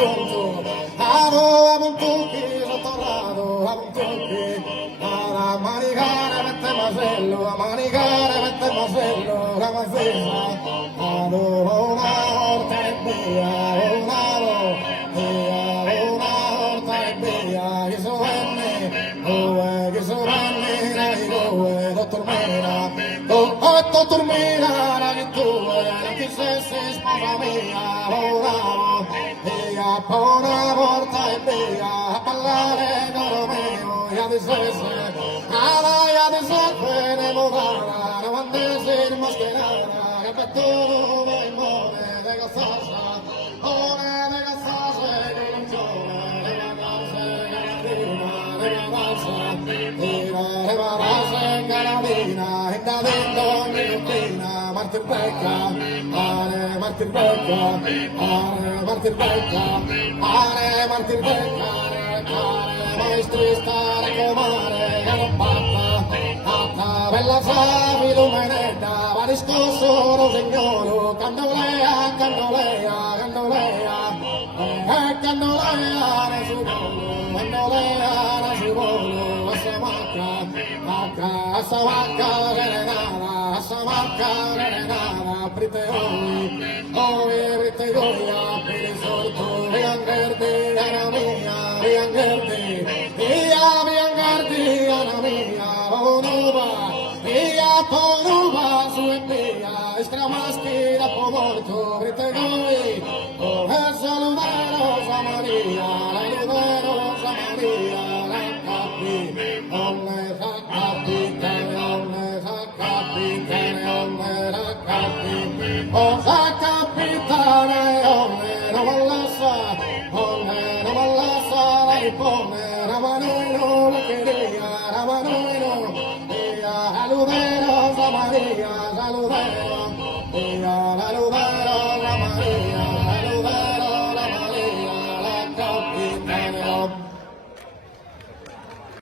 punto, a puntucchi, sottorrato, a puntucchi, a manicare, mette masello, a manicare, mette masello, la mazzina, ad una volta e via, una volta e via, che so venne, che so venne, dottor Mena, dottor Mena, che tu, che sei sposa mia, volavo, via, una volta e via, a ballare con Romeo, e adesso ne mogana, non andesi in mascherana, che per tu vai muore, de cazzasa, ora de cazzasa, che non giove, de vacanze, de vacanze, carabina, e da dentro ogni mattina, Martin Becca, Martin Becca, Martin Becca, Martin Becca, maestri stare comare, che non batta, bella savi domenetta, va discorso lo signoro, candolea, candolea, candolea, candolea, ne si volo, candolea, ne si volo, a samacca, venenada, aprite hoy, aprite hoy, aprite sorto, viangerte, ana mía, viangerte, ana mía, ponuba, su envía, extra más que la pomorto, aprite hoy, coger saludaros a María, saludaros a María, la capi, onne la capitane, onne la capitane, onne la capitane, o la capitane, onne la ballassa, la ripone, la manuino, la quería, la manuino, ella saluderos a María, saluderos, ella saluderos.